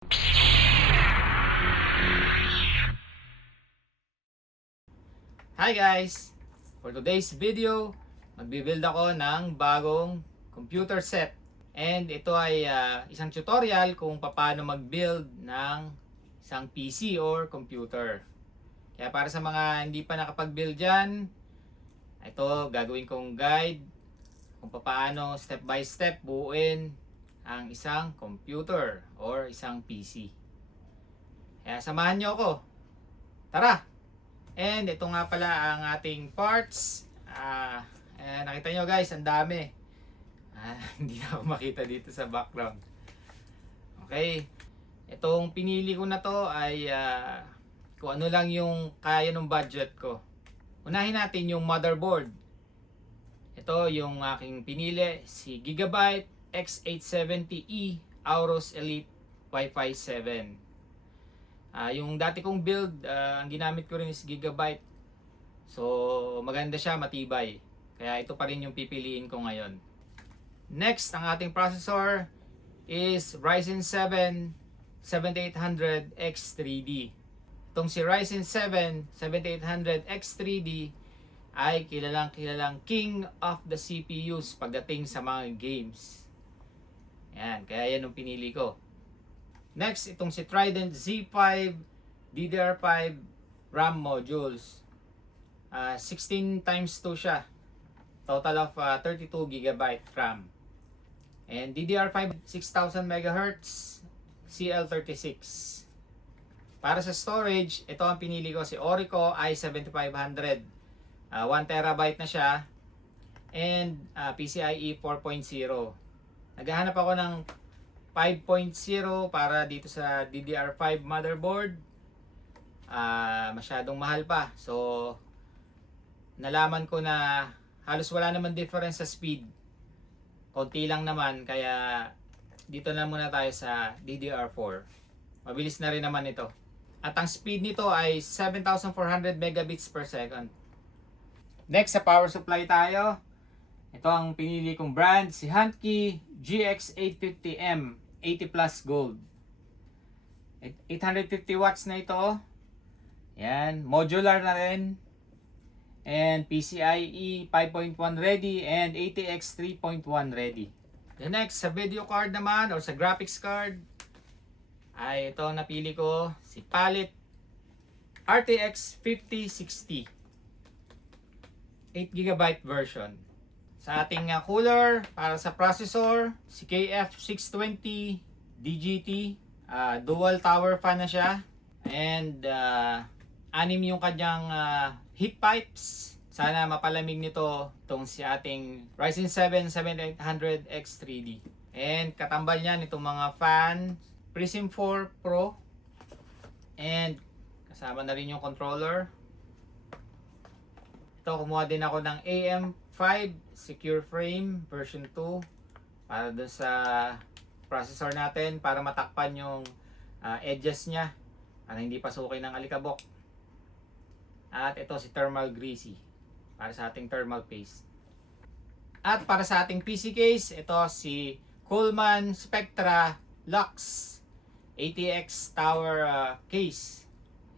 Hi guys! For today's video, magbibuild ako ng bagong computer set. And ito ay isang tutorial kung paano mag-build ng isang PC or computer. Kaya para sa mga hindi pa nakapag-build dyan, ito gagawin kong guide kung paano step by step buuin ang isang computer or isang PC. Kaya samahan nyo ako. Tara! And ito nga pala ang ating parts. Nakita nyo guys, ang dami. Hindi na ako makita dito sa background. Okay. Itong pinili ko na to ay kung ano lang yung kaya ng budget ko. Unahin natin yung motherboard. Ito yung aking pinili, si Gigabyte X870E Aorus Elite Wi-Fi 7. Yung dati kong build, ang ginamit ko rin is Gigabyte. So, maganda siya, matibay. Kaya ito pa rin yung pipiliin ko ngayon. Next, ang ating processor is Ryzen 7 7800X3D. Itong si Ryzen 7 7800X3D ay kilalang king of the CPUs pagdating sa mga games. Yan, kaya yan yung pinili ko. Next, itong si Trident Z5 DDR5 RAM modules. 16 times 2 siya. Total of 32 GB RAM. And DDR5 6000 MHz CL36. Para sa storage, ito ang pinili ko, si Orico i7500. 1 TB na siya. And PCIe 4.0. Naghahanap ako ng 5.0 para dito sa DDR5 motherboard. Masyadong mahal pa. So, nalaman ko na halos wala naman difference sa speed. Konti lang naman. Kaya, dito na muna tayo sa DDR4. Mabilis na rin naman ito. At ang speed nito ay 7,400 megabits per second. Next, sa power supply tayo. Ito ang pinili kong brand, si Huntkey GX850M 80 plus gold. 850 watts na ito. Yan, modular na rin. And PCIe 5.1 ready and ATX 3.1 ready. The next, sa video card naman or sa graphics card, ay ito ang napili ko, si Palit RTX 5060 8GB version. Sa ating cooler, para sa processor, si KF620 DGT. Dual tower fan na siya. And 6 yung kanyang heat pipes. Sana mapalamig nito itong si ating Ryzen 7 7800X3D. And katambal niyan itong mga fan, Prism 4 Pro. And kasama na rin yung controller. Ito, kumuha din ako ng AM5 Secure Frame version 2 para dun sa processor natin, para matakpan yung edges nya para hindi pasukin ng alikabok. At ito si Thermal Greasy para sa ating thermal paste. At para sa ating PC case, ito si Coleman Spectra Lux ATX Tower case.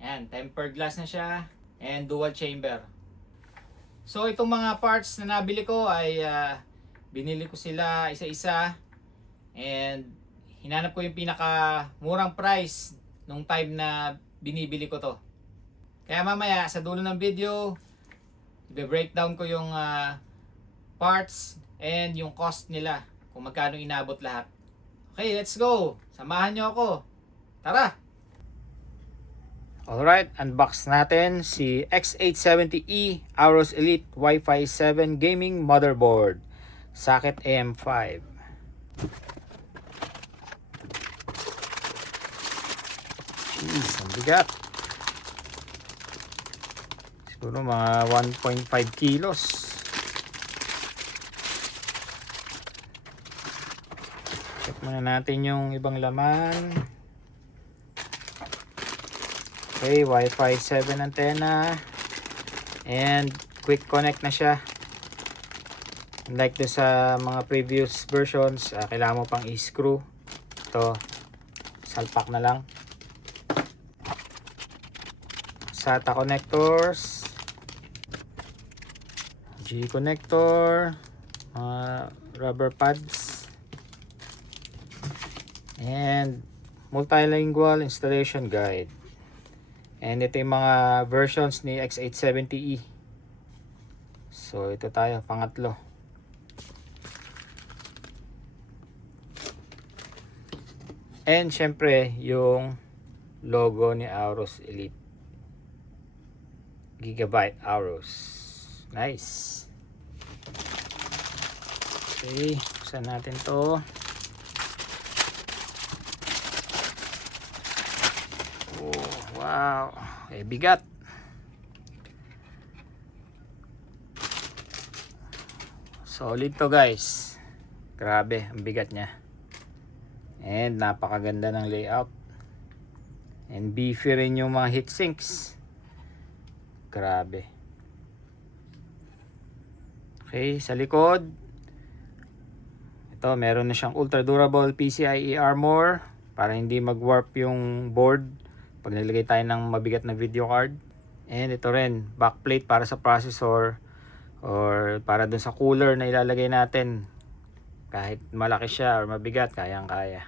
Ayan, tempered glass na siya and dual chamber. So itong mga parts na nabili ko ay binili ko sila isa-isa and hinanap ko yung pinaka murang price nung time na binibili ko to. Kaya mamaya sa dulo ng video, i-breakdown ko yung parts and yung cost nila, kung magkano inabot lahat. Okay, let's go! Samahan nyo ako! Tara! Alright, unbox natin si X870E Aorus Elite Wi-Fi 7 Gaming Motherboard. Socket AM5. Jeez, ang bigat. Siguro mga 1.5 kilos. Check muna natin yung ibang laman. Okay, Wi-Fi 7 antenna. And quick connect na siya. Unlike do sa mga previous versions, kailangan mo pang i-screw. Ito, salpak na lang. SATA connectors, G connector, rubber pads, and multilingual installation guide. And ito yung mga versions ni X870E. So ito tayo, pangatlo. And syempre yung logo ni Aorus Elite. Gigabyte Aorus. Nice. Okay, buksan natin to. Oh, wow. Eh, bigat. Solid to guys. Grabe, ang bigat niya. And napakaganda ng layout. And beefy rin yung mga heatsinks. Grabe. Okay, sa likod. Ito, meron na siyang ultra durable PCIe armor para hindi mag-warp yung board pag nilagay tayo ng mabigat na video card. And ito rin, backplate para sa processor or para dun sa cooler na ilalagay natin. Kahit malaki siya or mabigat, kayang-kaya.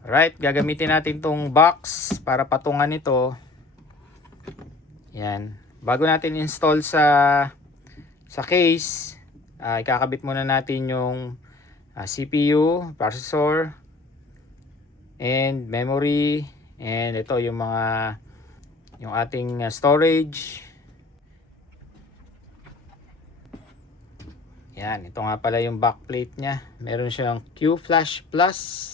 Alright, gagamitin natin tong box para patungan ito. Yan. Bago natin install sa case, ikakabit muna natin yung CPU, processor, and memory, and ito yung ating storage. Yan, ito nga pala yung backplate niya. Meron siyang Q-Flash Plus.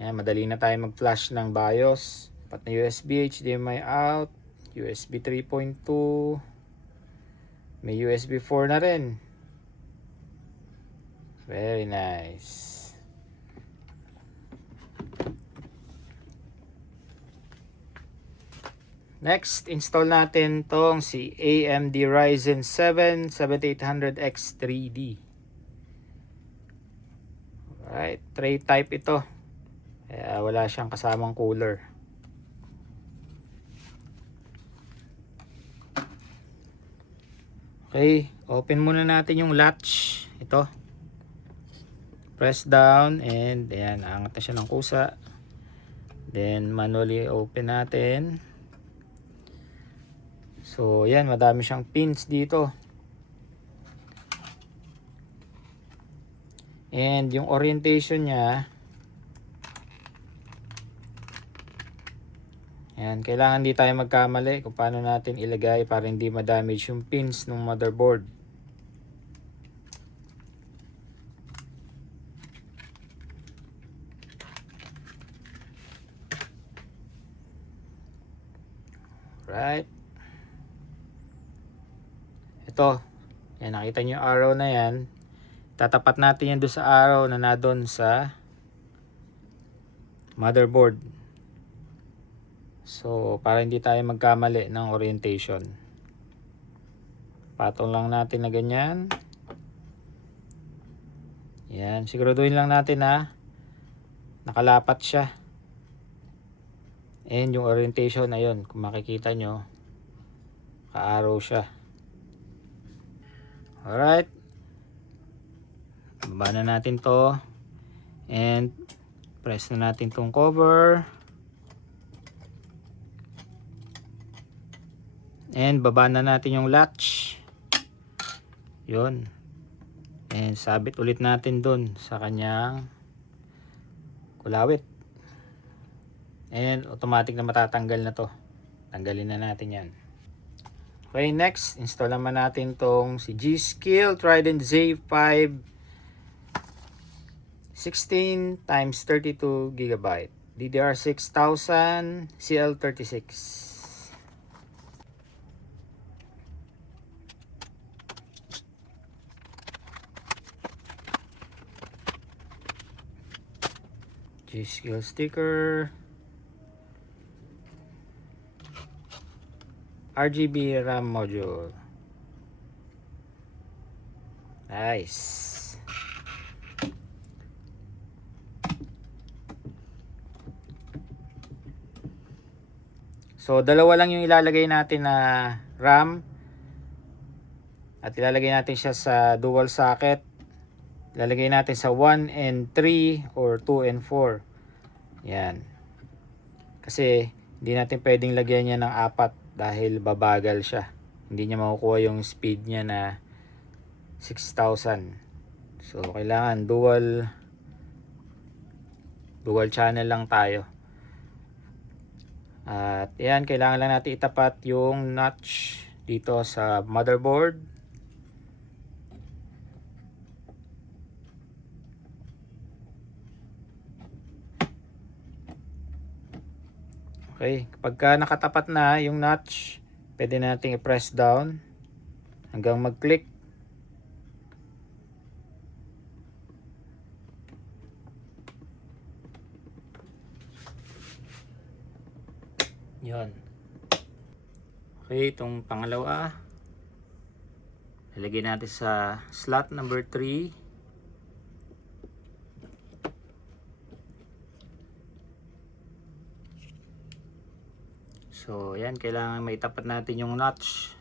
Ayan, madali na tayo mag-flash ng BIOS. Pat na USB, HDMI out, USB 3.2, may USB 4 na rin. Very nice. Next, install natin tong si AMD Ryzen 7 7800X 3D. Alright, tray type ito. Kaya wala siyang kasamang cooler. Okay, open muna natin yung latch. Ito. Press down and ayan, angat na siya ng kusa. Then manually open natin. So ayan, madami siyang pins dito. And yung orientation niya, ayan, kailangan di tayo magkamali kung paano natin ilagay para hindi ma-damage yung pins ng motherboard. Right. Ito. Yan, nakita nyo yung arrow na yan. Tatapat natin yan doon sa arrow na nadon sa motherboard. So, para hindi tayo magkamali ng orientation. Patong lang natin na ganyan. Yan, siguraduhin lang natin na nakalapat siya. And yung orientation na yun, kung makikita nyo, ka-arrow siya. Alright. Baba na natin to. And press na natin tong cover. And baba na natin yung latch. Yun. And sabit ulit natin dun sa kanyang kulawit. And automatic na matatanggal na to. Tanggalin na natin yan. Okay, next, install naman natin tong si G.Skill Trident Z5 16x32GB DDR6000 CL36. G.Skill sticker, RGB RAM module. Nice. So dalawa lang yung ilalagay natin na RAM. At ilalagay natin siya sa dual socket. Ilalagay natin sa 1 and 3 or 2 and 4. Yan. Kasi hindi natin pwedeng lagyan niya ng 4 dahil babagal siya. Hindi niya makukuha yung speed niya na 6,000. So kailangan dual channel lang tayo. At yan, kailangan lang natin itapat yung notch dito sa motherboard. Okay, kapag nakatapat na yung notch, pwede nating i-press down hanggang mag-click. Yun. Okay, itong pangalawa, ilagay natin sa slot number 3. So, yan, kailangan maitapat natin yung notch.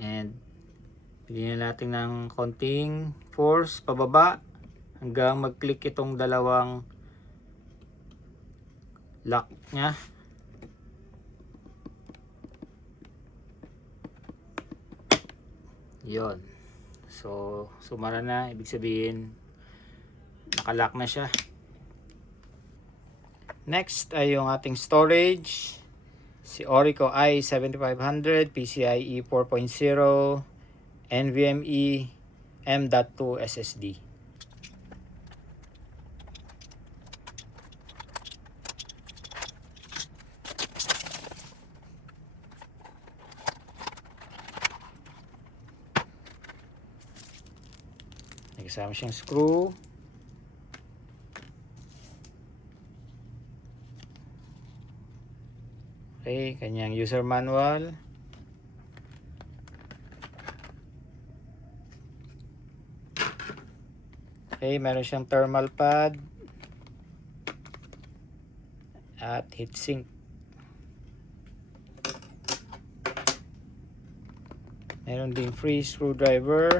And bigyan natin ng konting force pababa hanggang mag-click itong dalawang lock nya. Yon. So, sumara na. Ibig sabihin, nakalock na siya. Next ay yung ating storage. Si Orico i7500 PCIe 4.0 NVMe M.2 SSD. Kasama siyang screw. Okay, kanyang user manual. Okay, meron siyang thermal pad at heatsink. Meron ding free screwdriver.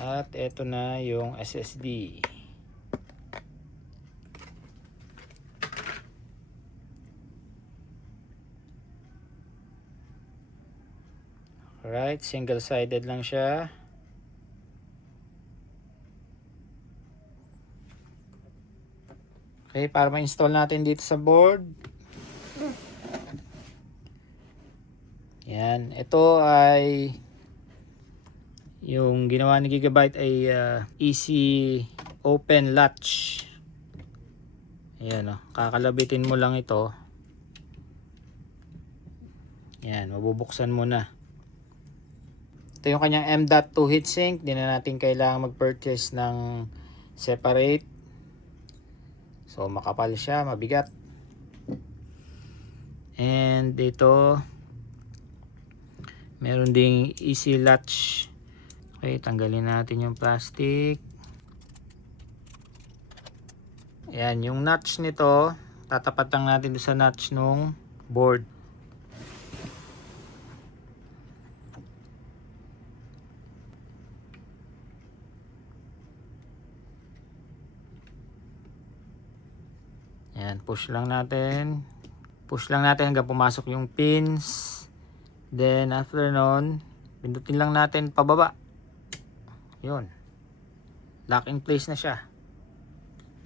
At eto na yung SSD. Alright, single-sided lang siya. Okay, para ma-install natin dito sa board. Yan, ito ay yung ginawa ni Gigabyte ay easy open latch. Ayan, kakalabitin mo lang ito. Yan, mabubuksan mo na. Ito yung kanyang M.2 heatsink. Hindi na natin kailangan mag-purchase ng separate. So makapal siya, mabigat. And dito meron ding easy latch. Okay, tanggalin natin yung plastic. Ayan, yung notch nito, tatapat lang natin sa notch nung board. Ayan, push lang natin. Push lang natin hanggang pumasok yung pins. Then after nun, pindutin lang natin pababa. Yun. Lock in place na siya.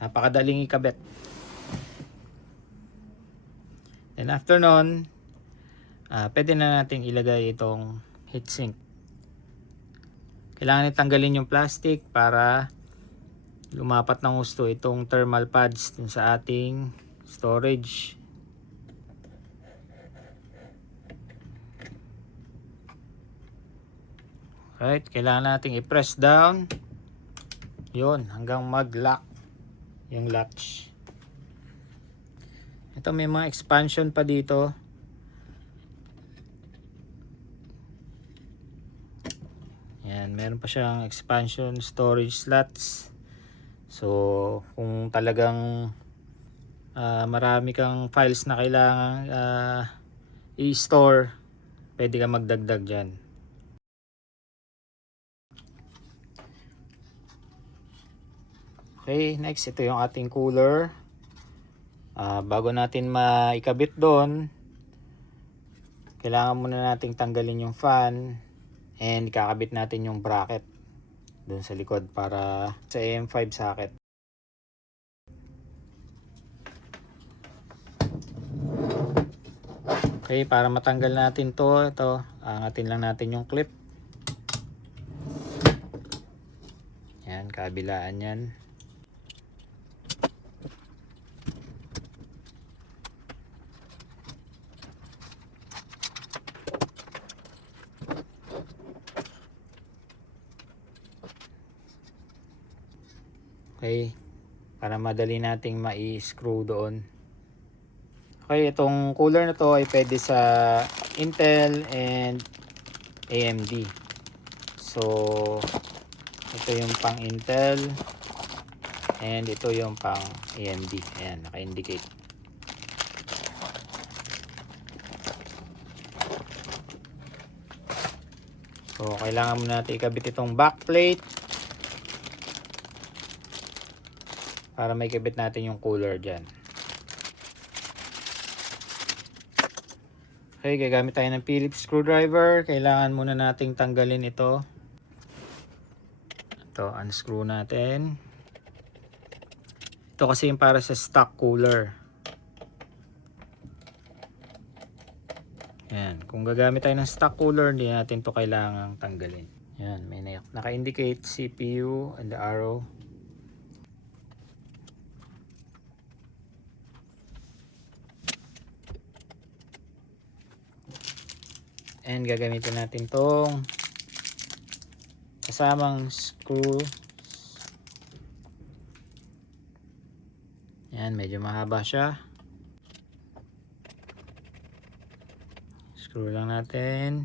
Napakadaling ikabit. Then after nun, pwede na natin ilagay itong heatsink. Kailangan itanggalin yung plastic para lumapat ng gusto itong thermal pads dun sa ating storage. Right, kailangan nating i-press down. Yun, hanggang mag-lock yung latch. Ito may mga expansion pa dito. Yan. Ayan, meron pa siyang expansion storage slots. So kung talagang marami kang files na kailangan i-store, pwede ka magdagdag dyan. Okay, next, ito yung ating cooler. Bago natin maikabit doon, kailangan muna nating tanggalin yung fan and kakabit natin yung bracket doon sa likod para sa AM5 socket. Okay, para matanggal natin ito, angatin lang natin yung clip. Yan, kabilaan yan. Okay, para madali nating mai-screw doon. Okay, itong cooler na to ay pwede sa Intel and AMD. So, ito yung pang Intel and ito yung pang AMD. Ayan, naka-indicate. So, kailangan mo natin ikabit itong backplate para may ikabit natin yung cooler dyan. Okay, gagamit tayo ng Phillips screwdriver. Kailangan muna nating tanggalin ito. Ito, unscrew natin. Ito kasi yung para sa stock cooler. Yan, kung gagamit tayo ng stock cooler, hindi natin to kailangang tanggalin. Yan, may naka-indicate CPU and the arrow. And gagamitin natin tong kasamang screw. Yan, medyo mahaba siya. Screw lang natin.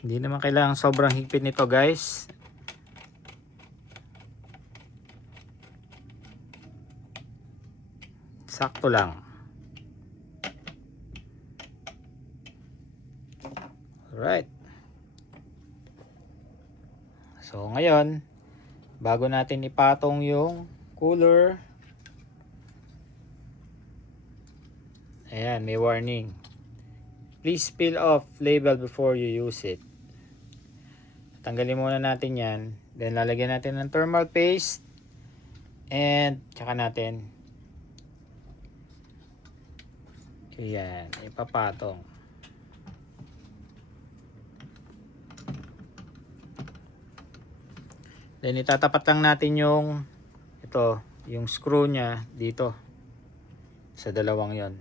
Hindi naman kailangan sobrang higpit nito, guys. Sakto lang. Alright. So ngayon, bago natin ipatong yung cooler, ayan, may warning. Please peel off label before you use it. Tanggalin muna natin yan. Then lalagyan natin ng thermal paste. And tsaka natin, ayan, ipapatong. Then itatapat lang natin yung yung screw nya dito sa dalawang yon.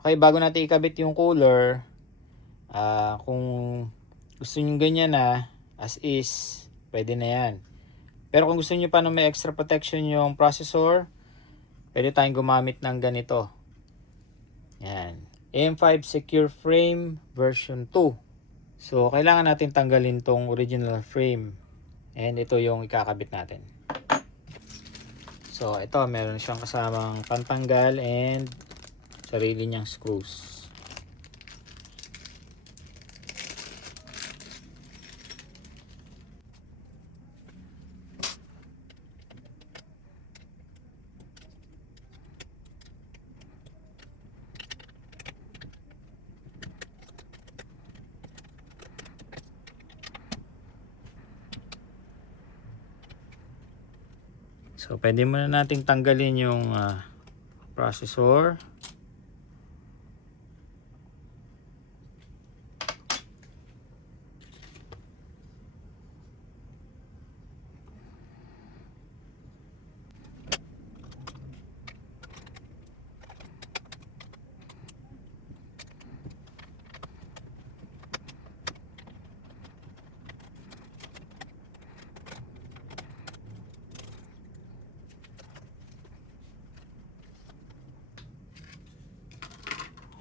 Okay, bago natin ikabit yung cooler, kung gusto niyo ganyan na as is, pwede na yan. Pero kung gusto niyo pa na may extra protection yung processor, pwede tayong gumamit ng ganito. Yan, AM5 Secure Frame version 2. So, kailangan natin tanggalin tong original frame. And ito yung ikakabit natin. So, ito, meron siyang kasamang pantanggal and sarili niyang screws. So, pwede muna nating tanggalin yung processor.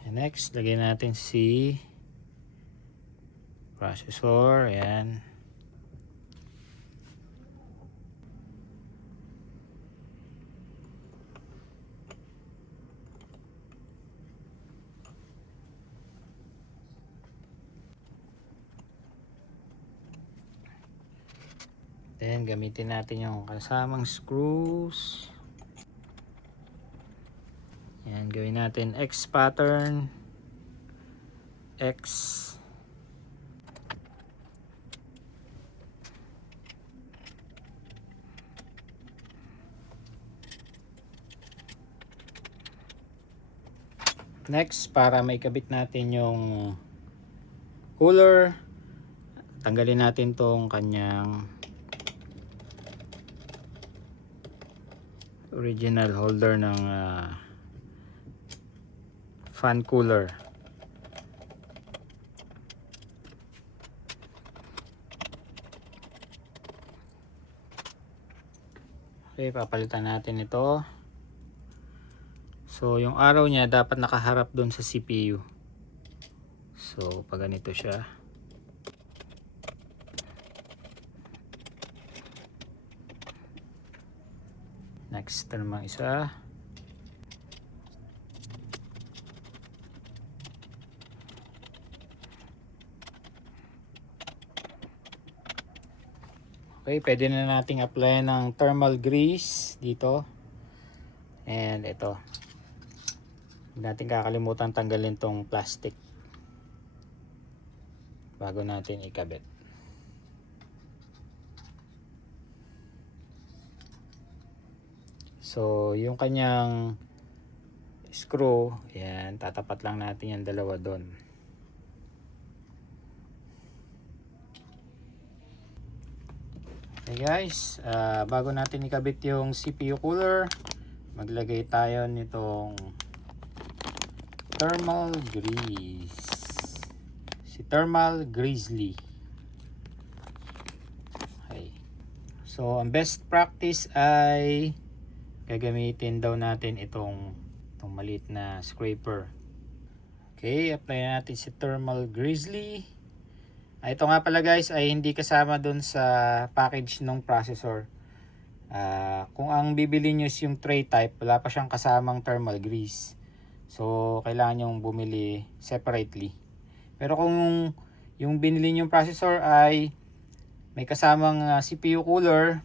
Next, lagyan natin si processor. Ayan. Then, gamitin natin yung kasamang screws. Ayan, gawin natin X pattern. X. Next, para maikabit natin yung cooler, tanggalin natin tong kanyang original holder ng fan cooler. Okay, papalitan natin ito. So, yung araw niya dapat nakaharap doon sa CPU. So, pag ganito siya. Next, namang isa. Okay, pwede na nating apply ng thermal grease dito. And ito. Hindi natin kakalimutan tanggalin tong plastic bago natin ikabit. So, yung kanyang screw, yan, tatapat lang natin yung dalawa doon. Okay guys, bago natin ikabit yung CPU cooler, maglagay tayo nitong thermal grease. Si Thermal Grizzly. Okay. So, ang best practice ay gagamitin daw natin itong maliit na scraper. Okay, apply natin si Thermal Grizzly. Ito nga pala guys ay hindi kasama dun sa package ng processor. Kung ang bibili nyo is yung tray type, wala pa siyang kasamang thermal grease. So, kailangan nyong bumili separately. Pero kung yung binili nyong processor ay may kasamang CPU cooler,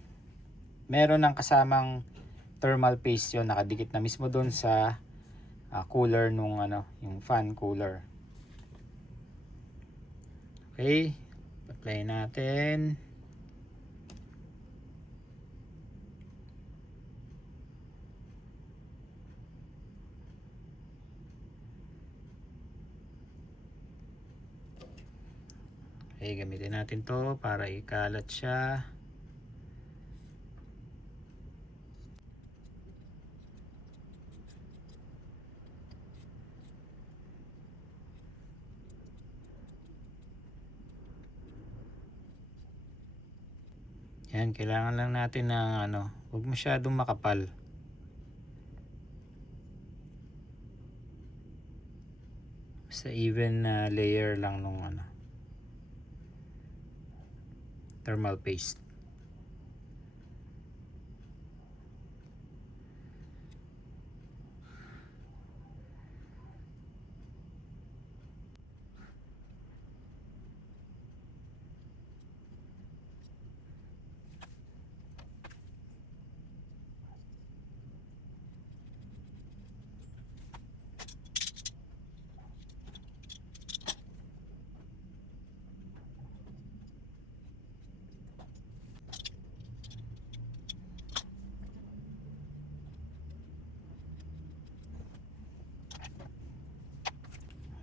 meron ng kasamang thermal paste yun, nakadikit na mismo doon sa cooler nung yung fan cooler. Okay, apply natin. Okay, gamitin natin to para ikalat siya. Yan, kailangan lang natin ng huwag masyadong makapal. Basta even layer lang nung thermal paste.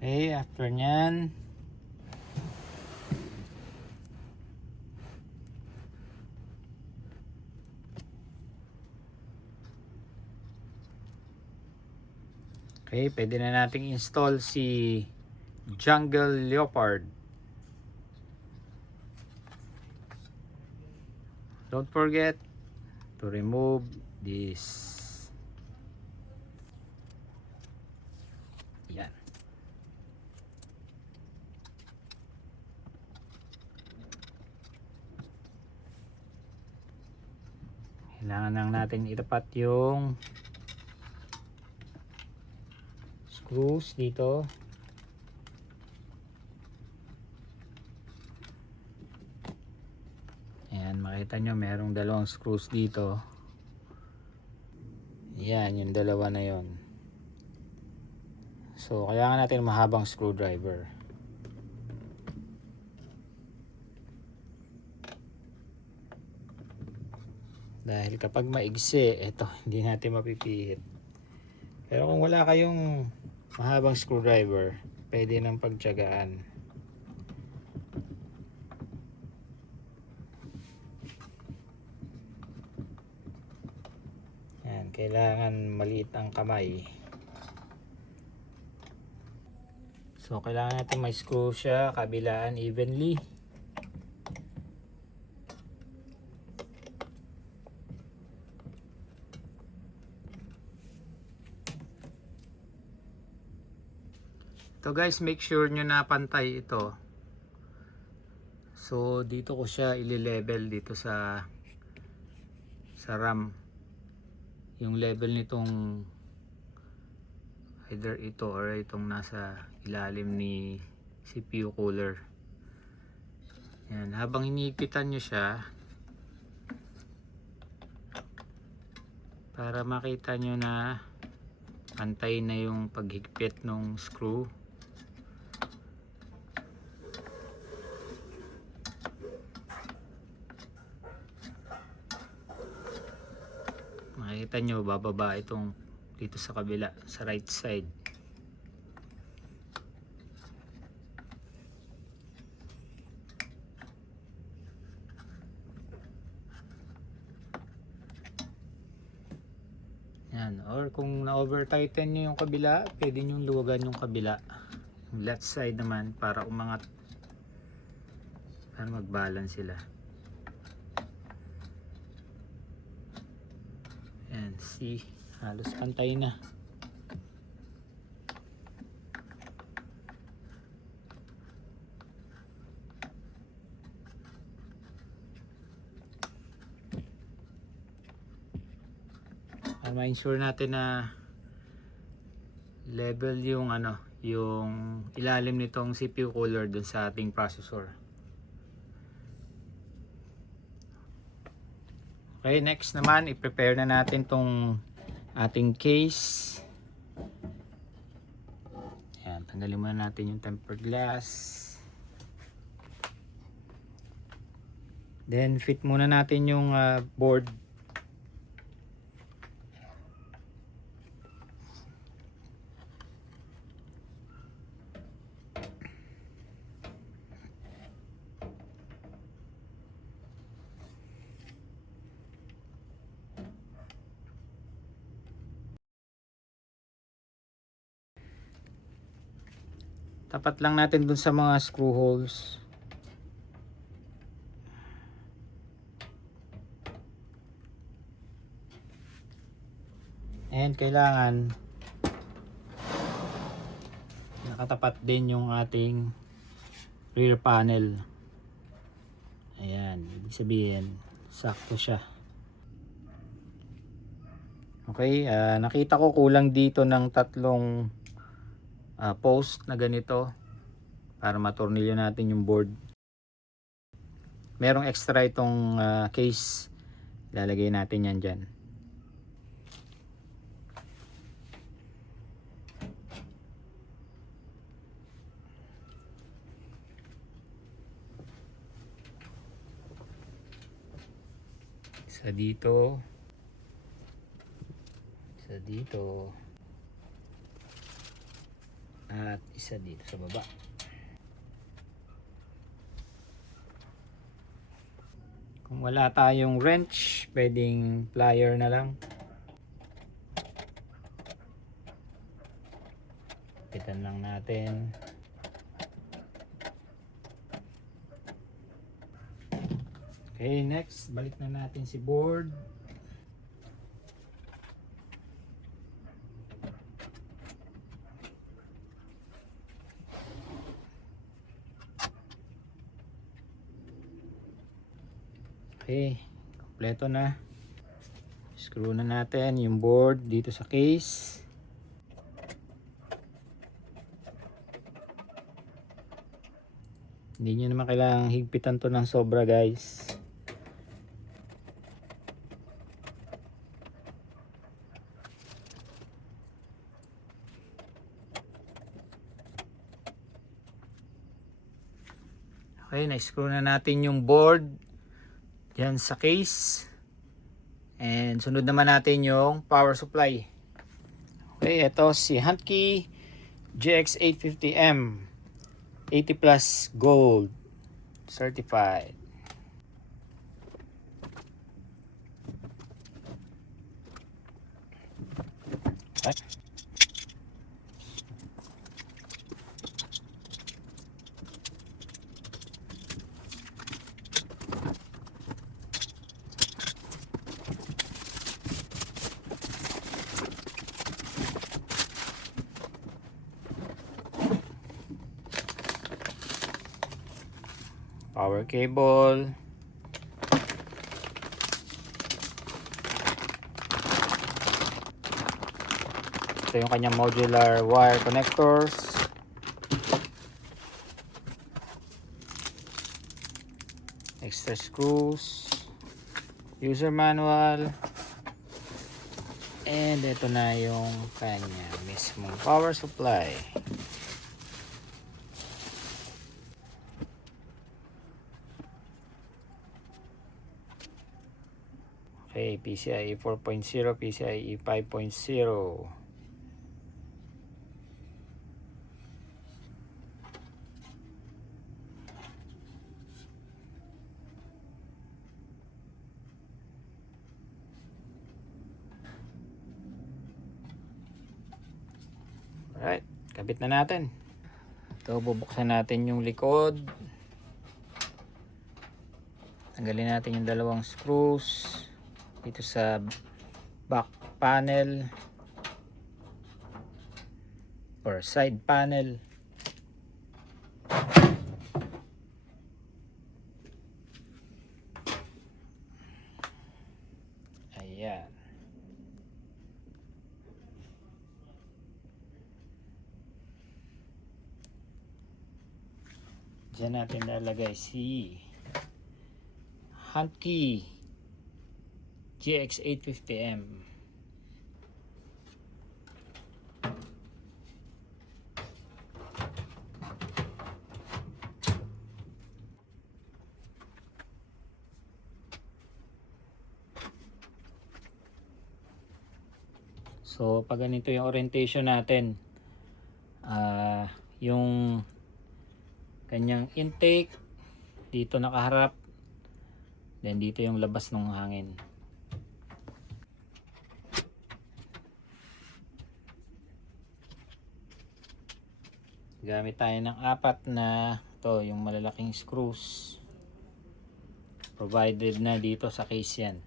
Okay, after nyan, okay, pwede na nating install si Jungle Leopard. Don't forget to remove this. Yan. Kailangan lang natin itapat yung screws dito. Ayan, makita nyo merong dalawang screws dito. Ayan, yung dalawa na yon. So kailangan natin mahabang screwdriver. Dahil kapag maigsi, ito, hindi natin mapipihit. Pero kung wala kayong mahabang screwdriver, pwede nang pagtiyagaan. Yan, kailangan maliit ang kamay. So kailangan natin may screw siya kabilaan evenly. So guys, make sure nyo na pantay ito. So dito ko siya i-level dito sa RAM. Yung level nitong either ito or itong nasa ilalim ni CPU cooler. Yan, habang hinihipitan nyo siya para makita nyo na pantay na yung paghigpit ng screw. Makikita nyo bababa itong dito sa kabila, sa right side. Yan, or kung na-over tighten nyo yung kabila, pwede nyo luwagan yung kabila. Yung left side naman para umangat, para mag-balance sila. Yan, see, halos pantay na. Para ma-ensure natin na level yung yung ilalim nitong CPU cooler dun sa ating processor. Okay, next naman i-prepare na natin tong ating case. Ayan, tanggalin muna natin yung tempered glass. Then fit muna natin yung board. Tapat lang natin dun sa mga screw holes. And kailangan nakatapat din yung ating rear panel. Ayan, ibig sabihin sakto siya. Okay, nakita ko kulang dito ng tatlong post na ganito para matornilyo natin yung board. Merong extra itong case, lalagay natin yan dyan. Isa dito, isa dito, at isa dito sa baba. Kung wala tayong wrench, pwedeng plier na lang. Pitan lang natin. Okay, next, balik na natin si board. Okay, kompleto na. Screw na natin yung board dito sa case. Hindi nyo naman kailangang higpitan to ng sobra, guys. Okay, na-screw na natin yung board dyan sa case. And sunod naman natin yung power supply. Okay, ito si Huntke GX850M 80 plus gold certified. Okay. Power cable. Ito yung kanyang modular wire connectors. Extra screws. User manual. And ito na yung kanya mismong power supply. Okay, PCIe 4.0, PCIe 5.0. Alright, kabit na natin. Ito, bubuksan natin yung likod. Tanggalin natin yung dalawang screws dito sa back panel or side panel. Ayan. Diyan natin lalagay si Huntke GX850M. So pag ganito yung orientation natin, yung kanyang intake dito nakaharap, then dito yung labas ng hangin. Gamit tayo ng 4 na to, yung malalaking screws. Provided na dito sa case yan.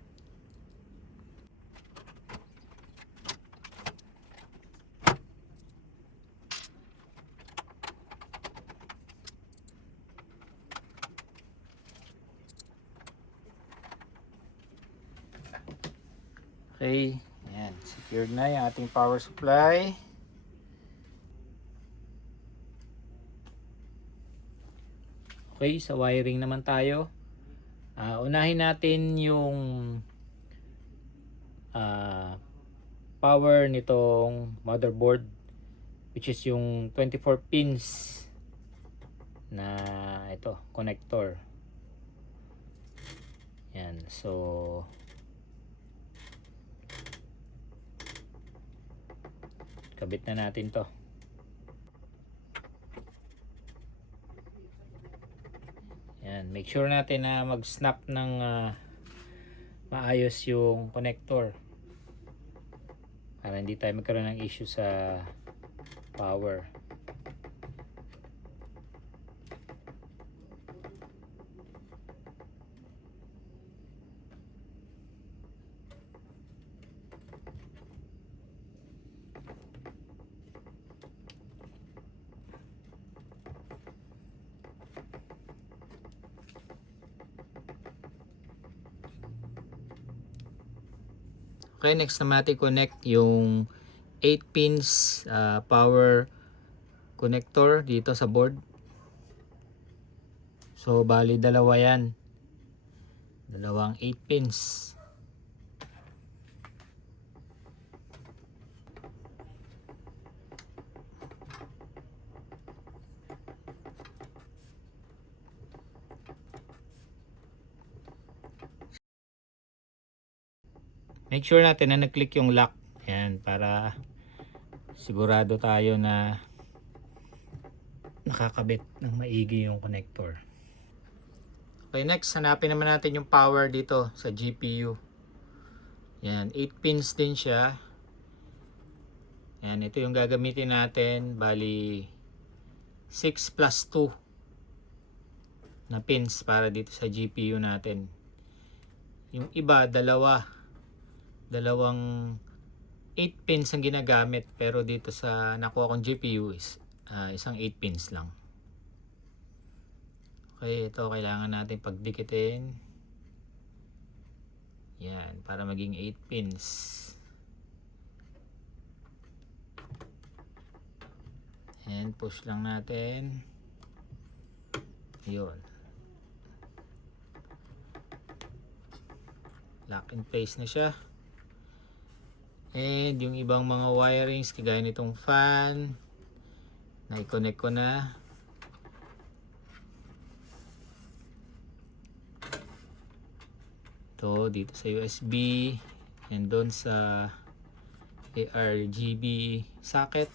Okay, ayan, secured na yung ating power supply. Okay, sa wiring naman tayo. Unahin natin yung power nitong motherboard, which is yung 24 pins na ito, connector. Yan, so kabit na natin to. Yan, make sure natin na mag-snap ng maayos yung connector para hindi tayo magkaroon ng issue sa power. Okay, next naman natin connect yung 8 pins power connector dito sa board. So bali dalawa yan. Dalawang 8 pins. Make sure natin na nag-click yung lock. Yan, para sigurado tayo na nakakabit ng maigi yung connector. Okay, next hanapin naman natin yung power dito sa GPU. Yan, 8 pins din siya. Yan, ito yung gagamitin natin. Bali 6 plus 2 na pins para dito sa GPU natin. Yung iba, dalawang 8 pins ang ginagamit, pero dito sa nakuha kong GPU is isang 8 pins lang. Okay, ito kailangan natin pagdikitin. Yan, para maging 8 pins. And push lang natin. Yun. Lock in place na siya. And yung ibang mga wirings kagaya nitong fan, na-connect ko na. Ito dito sa USB and doon sa ARGB socket.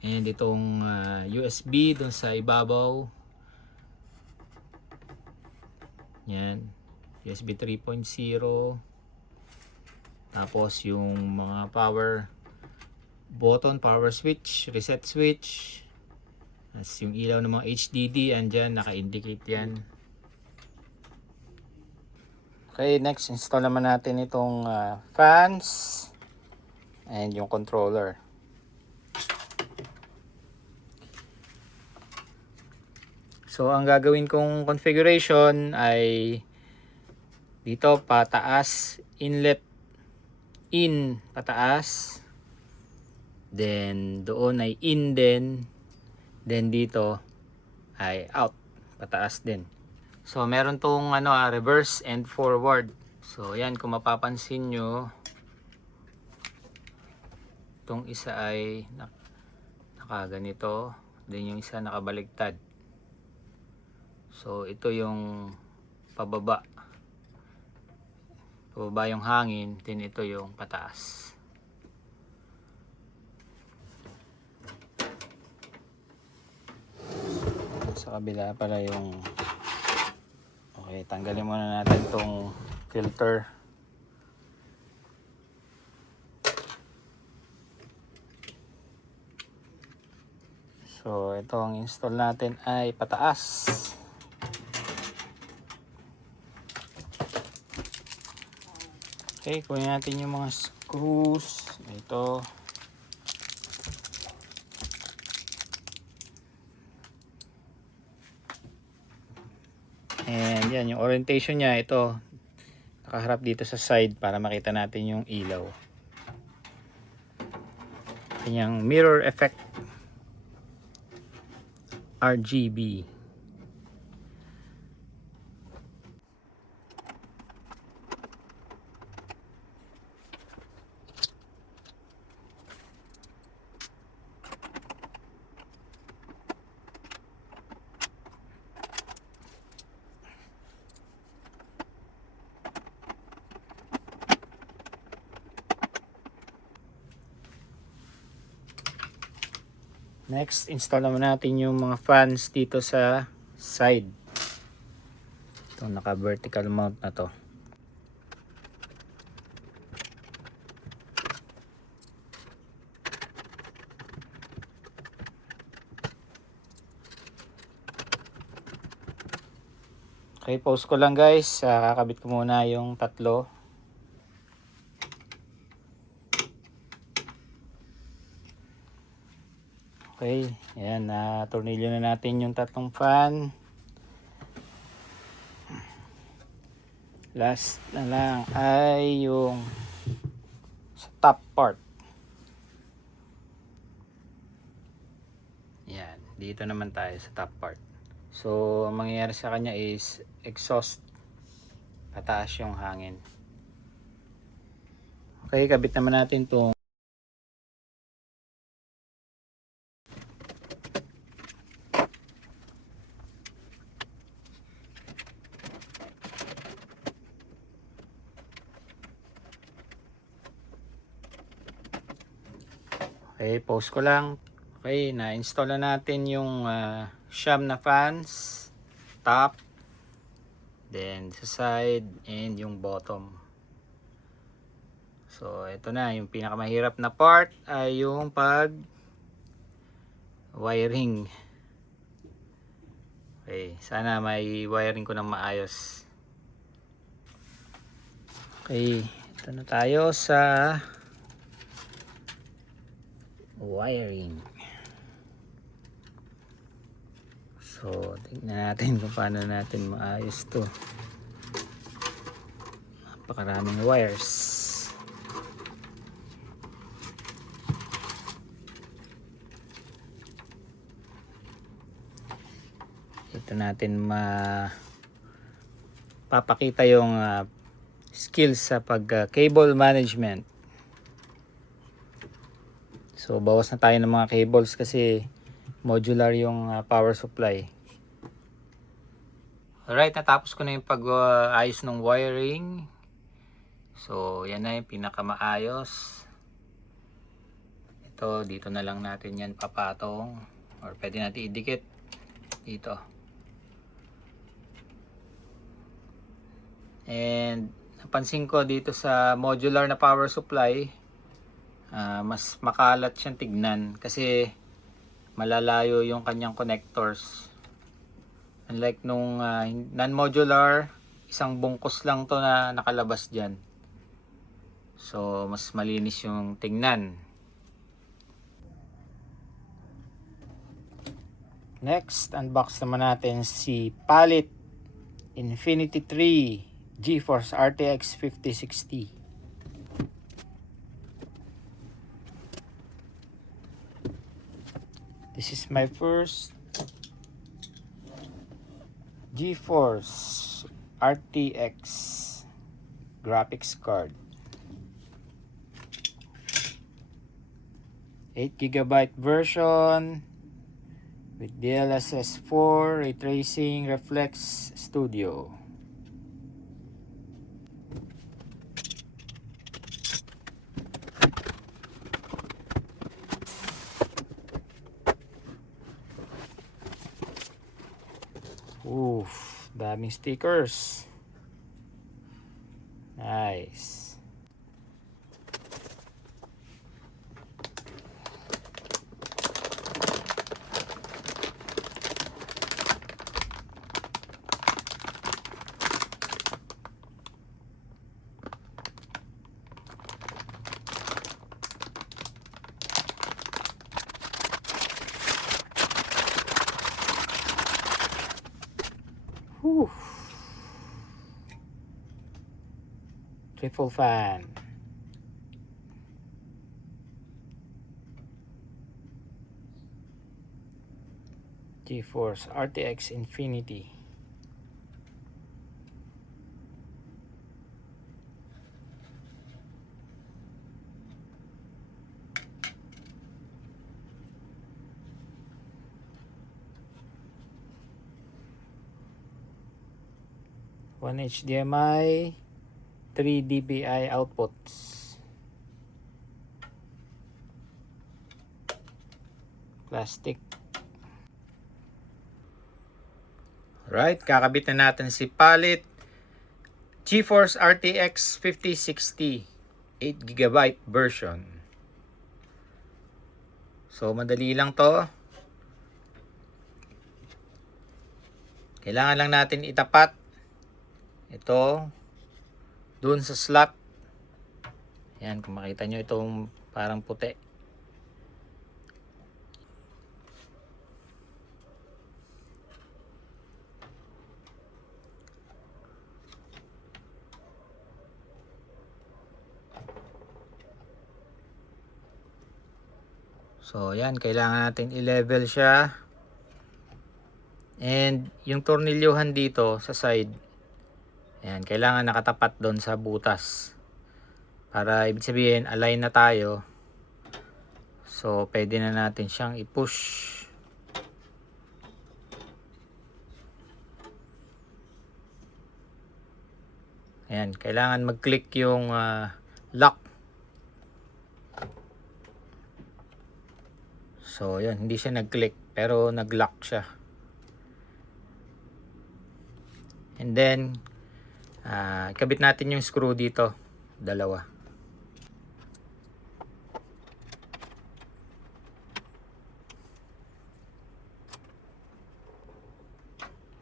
And itong USB doon sa ibabaw. Yan. USB 3.0. Tapos yung mga power button, power switch, reset switch. Tapos yung ilaw ng mga HDD, andyan, naka-indicate yan. Okay, next install naman natin itong fans and yung controller. So ang gagawin kong configuration ay dito pataas, inlet in pataas, then doon ay in din, then dito ay out pataas din. So meron tong reverse and forward. So yan, kung mapapansin nyo, itong isa ay nakaganito, then yung isa nakabaligtad. So ito yung pababa yung hangin, then ito yung pataas. Sa kabila pala yung okay, tanggalin muna natin itong filter. So ito ang install natin ay pataas. Okay, kunin natin yung mga screws. Ito. And yan, yung orientation niya, ito. Nakaharap dito sa side para makita natin yung ilaw. Kanyang mirror effect. RGB. Next, install naman natin yung mga fans dito sa side. Ito, naka vertical mount na to. Okay, pause ko lang guys. Kakabit ko muna yung tatlo. Okay, ayan, tornilyo na natin yung tatlong fan. Last na lang ay yung sa top part. Yan, dito naman tayo sa top part. So, ang mangyayari sa kanya is exhaust. Pataas yung hangin. Okay, kabit naman natin itong okay, pause ko lang. Okay, na-install na natin yung sham na fans, top, then sa side, and yung bottom. So, ito na, yung pinakamahirap na part ay yung pag wiring. Okay, sana may wiring ko ng maayos. Okay, ito na tayo sa wiring. So, tingnan natin kung paano natin maayos to. Napakaraming wires. Ito natin papakita yung skills sa cable management. So, bawas na tayo ng mga cables kasi modular yung power supply. Alright, natapos ko na yung pag-ayos ng wiring. So, yan na yung pinakamaayos. Ito, dito na lang natin yan papatong. Or pwede natin idikit dito. And napansin ko dito sa modular na power supply, mas makalat siyang tignan kasi malalayo yung kanyang connectors. Unlike nung non-modular, isang bungkus lang to na nakalabas dyan. So, mas malinis yung tignan. Next, unbox naman natin si Palit Infinity 3 GeForce RTX 5060. This is my first GeForce RTX graphics card. 8GB version with DLSS 4 Ray Tracing Reflex Studio. Oof, daming stickers. Nice. Whew. Triple fan. GeForce RTX Infinity. One HDMI, 3 DPI outputs. Plastic. Right, kakabit na natin si Palit GeForce RTX 5060 8GB version. So, madali lang to. Kailangan lang natin itapat ito dun sa slot. Yan, kung makita nyo itong parang puti. So yan, kailangan natin i-level siya. And yung tornilyuhan dito sa side, ayan, kailangan nakatapat doon sa butas. Para ibig sabihin, align na tayo. So pwede na natin siyang i-push. Ayan, kailangan mag-click yung lock. So yun, hindi siya nag-click pero nag-lock siya. And then ikabit natin yung screw dito, dalawa.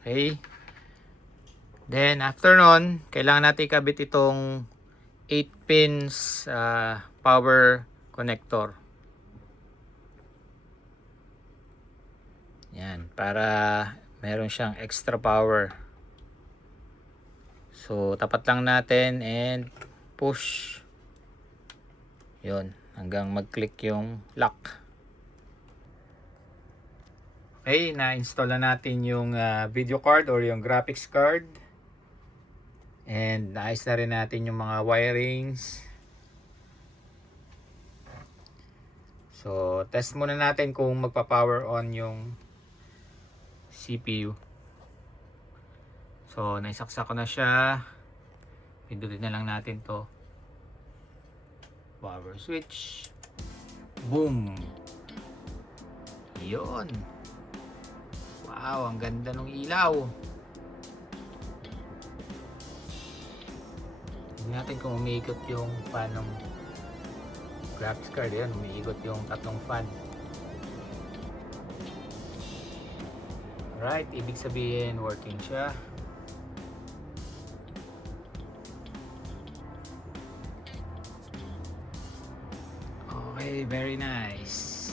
Okay. Then after nun, kailangan natin ikabit itong 8 pins power connector. Yan, para meron siyang extra power. So tapat lang natin and push. Yun, hanggang mag-click yung lock. Okay, na-install na natin yung video card or yung graphics card. And naayos na rin natin yung mga wirings. So test muna natin kung magpa-power on yung CPU. So naisaksak ko na siya. Pindutin na lang natin to. Power switch. Boom. Yun. Wow, ang ganda ng ilaw. Tingnan natin kung umiikot yung fan ng graphics card. Yan, umiikot yung tatlong fan. Alright, ibig sabihin working siya. Okay, very nice.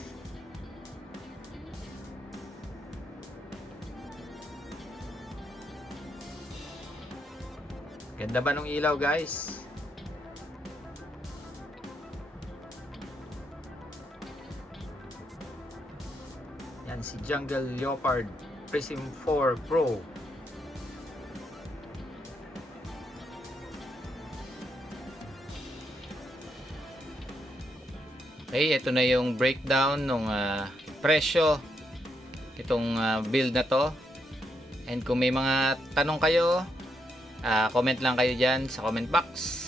Ganda ba nung ilaw, guys? Yan si Jungle Leopard Prism 4 Pro. Okay, ito na yung breakdown ng presyo itong build na to. And kung may mga tanong kayo, comment lang kayo dyan sa comment box.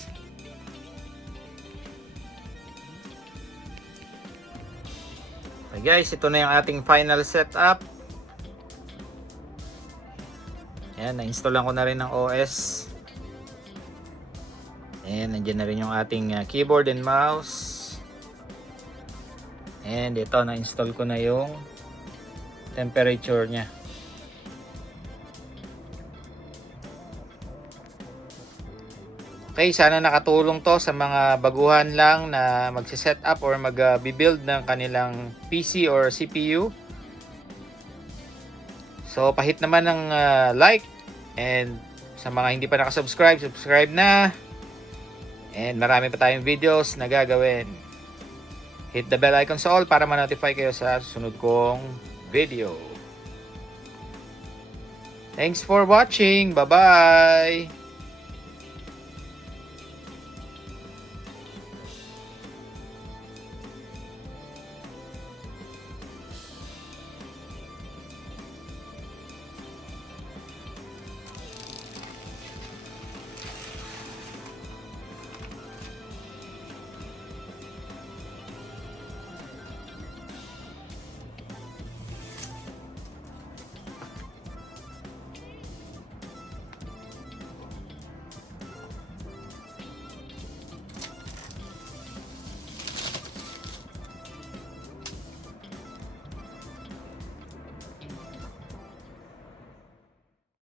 Okay guys, ito na yung ating final setup. Ayan, na-installan ko na rin ng OS. Ayan, nandiyan na rin yung ating keyboard and mouse. And ito, na-install ko na yung temperature nya. Okay, sana nakatulong to sa mga baguhan lang na magse-set up or mag-build ng kanilang PC or CPU. So, pahit naman ng like, and sa mga hindi pa nakasubscribe, subscribe na. And marami pa tayong videos na gagawin. Hit the bell icon sa all para ma-notify kayo sa susunod kong video. Thanks for watching. Bye-bye!